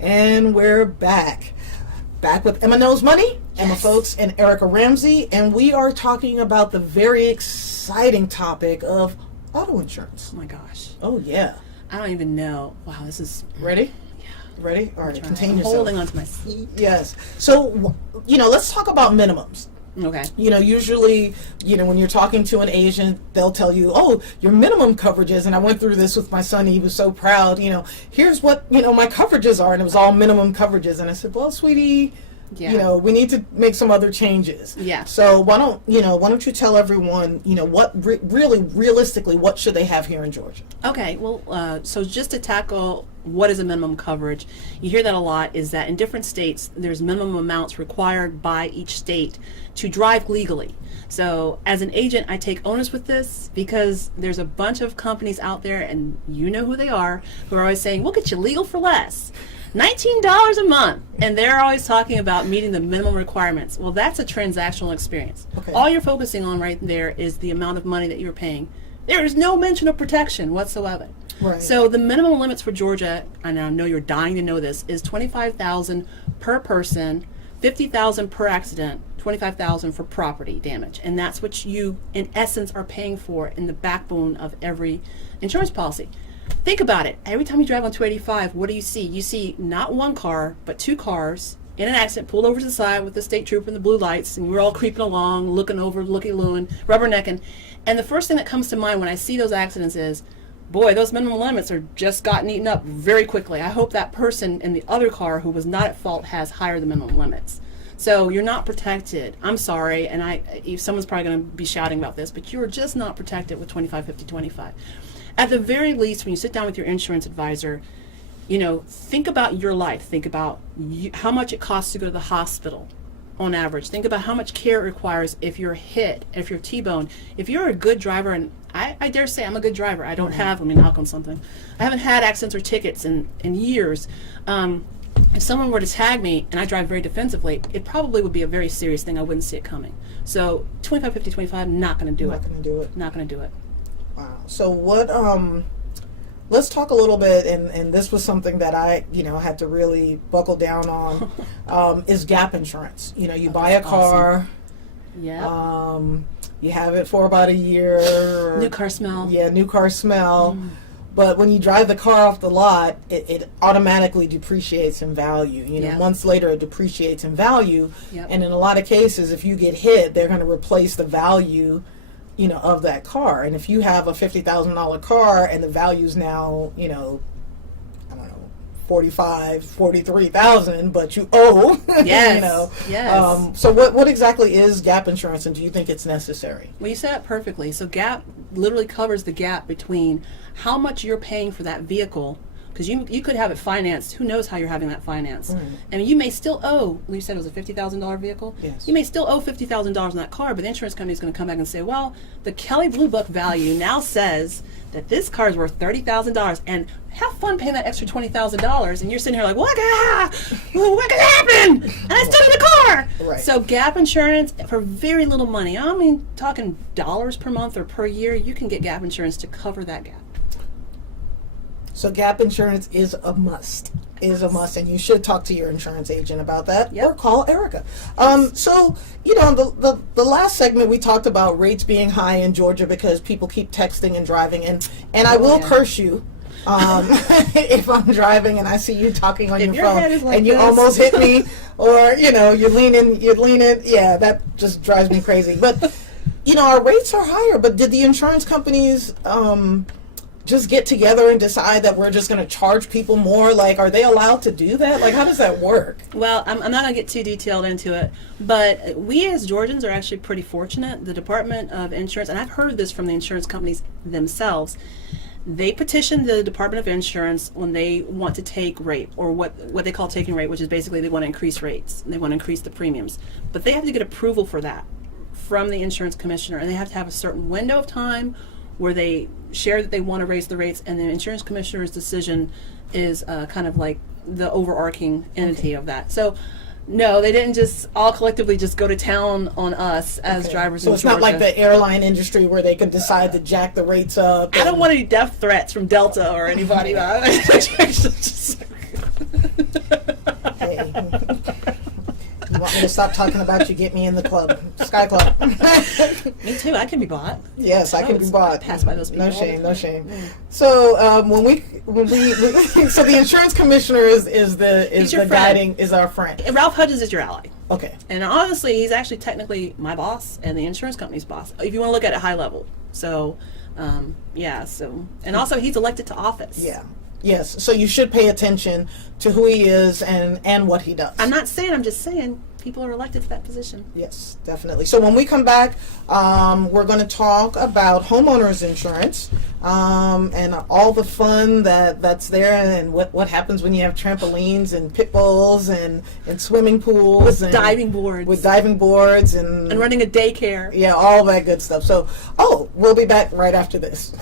And we're back. Back with Emma Knows Money, Emma Foulkes, and Erica Ramsey. And we are talking about the very exciting topic of auto insurance. Oh my gosh. Oh, yeah. I don't even know. Wow, this is... Ready? Yeah. Ready? All right, contain I'm yourself. holding on to my seat. Yes. So, let's talk about minimums. Okay. Usually, when you're talking to an agent, they'll tell you, oh, your minimum coverages, and I went through this with my son, he was so proud, here's what, my coverages are, and it was all minimum coverages. And I said, well, sweetie, we need to make some other changes. Yeah. So why don't you tell everyone, what really realistically, what should they have here in Georgia? Okay. Well, so just to tackle what is a minimum coverage, you hear that a lot, is that in different states, there's minimum amounts required by each state to drive legally. So as an agent, I take onus with this because there's a bunch of companies out there, and you know who they are, who are always saying, we'll get you legal for less. $19 a month, and they're always talking about meeting the minimum requirements. Well, that's a transactional experience. Okay. All you're focusing on right there is the amount of money that you're paying. There is no mention of protection whatsoever. Right. So the minimum limits for Georgia, and I know you're dying to know this, is $25,000 per person, $50,000 per accident, $25,000 for property damage, and that's what you, in essence, are paying for in the backbone of every insurance policy. Think about it. Every time you drive on 285, what do you see? You see not one car, but two cars in an accident, pulled over to the side with the state trooper and the blue lights, and we're all creeping along, looking over, looky-looing, rubbernecking. And the first thing that comes to mind when I see those accidents is, boy, those minimum limits are just gotten eaten up very quickly. I hope that person in the other car who was not at fault has higher the minimum limits. So you're not protected. I'm sorry, and someone's probably going to be shouting about this, but you're just not protected with 25, 50, 25. At the very least, when you sit down with your insurance advisor, think about your life. Think about how much it costs to go to the hospital on average. Think about how much care it requires if you're hit, if you're T-boned. If you're a good driver, and I dare say I'm a good driver. I don't have, let me knock on something. I haven't had accidents or tickets in years. If someone were to tag me and I drive very defensively, it probably would be a very serious thing. I wouldn't see it coming. So 25, 50, 25, not going to do it. Not going to do it. Not going to do it. Wow. So what, let's talk a little bit, and this was something that I, had to really buckle down on, is gap insurance. You buy a car. Yeah. You have it for about a year. New car smell. Yeah, new car smell. But when you drive the car off the lot, it automatically depreciates in value. Months later it depreciates in value. Yep. And in a lot of cases, if you get hit, they're going to replace the value of that car. And if you have a $50,000 car and the value's now, I don't know, $43,000, but you owe, Yes. Yes. So what exactly is gap insurance, and do you think it's necessary? Well, you said it perfectly. So gap literally covers the gap between how much you're paying for that vehicle, because you could have it financed. Who knows how you're having that financed? I mean, you may still owe, you said it was a $50,000 vehicle? Yes. You may still owe $50,000 on that car, but the insurance company is going to come back and say, well, the Kelley Blue Book value now says that this car is worth $30,000, and have fun paying that extra $20,000, and you're sitting here like, what could happen? And I still in the car. Right. So gap insurance for very little money. I mean, talking dollars per month or per year, you can get gap insurance to cover that gap. So gap insurance is a must, and you should talk to your insurance agent about that, Yep. or call Erica. So, the last segment we talked about rates being high in Georgia because people keep texting and driving, and I will curse you if I'm driving and I see you talking on your phone head is like and you this. almost hit me, or you're leaning, yeah, that just drives me crazy. But our rates are higher, but did the insurance companies just get together and decide that we're just going to charge people more? Like, are they allowed to do that? Like, how does that work? Well, I'm not going to get too detailed into it, but we as Georgians are actually pretty fortunate. The Department of Insurance, and I've heard this from the insurance companies themselves, they petition the Department of Insurance when they want to take rate, or what they call taking rate, which is basically they want to increase rates. They want to increase the premiums. But they have to get approval for that from the insurance commissioner, and they have to have a certain window of time where they share that they want to raise the rates, and the insurance commissioner's decision is kind of like the overarching entity of that. So no, they didn't just all collectively just go to town on us as drivers in So it's Georgia. not like the airline industry where they can decide to jack the rates up. I don't want any death threats from Delta or anybody. to stop talking about you. Get me in the club, Sky Club. Me too. I can be bought. Yes, I can be bought. Pass by those people. No all shame, the no time. shame. So when we so the insurance commissioner is your the friend. guiding, is our friend. And Ralph Hudgens is your ally. Okay. And honestly, he's actually technically my boss and the insurance company's boss, if you want to look at it high level. So, yeah. So, and also he's elected to office. Yeah. Yes. So you should pay attention to who he is and what he does. I'm not saying. I'm just saying people are elected to that position. Yes, definitely. So when we come back, we're going to talk about homeowners insurance and all the fun that's there, and what happens when you have trampolines and pit bulls and swimming pools and Diving boards. with diving boards and And running a daycare. yeah, all that good stuff. So, we'll be back right after this.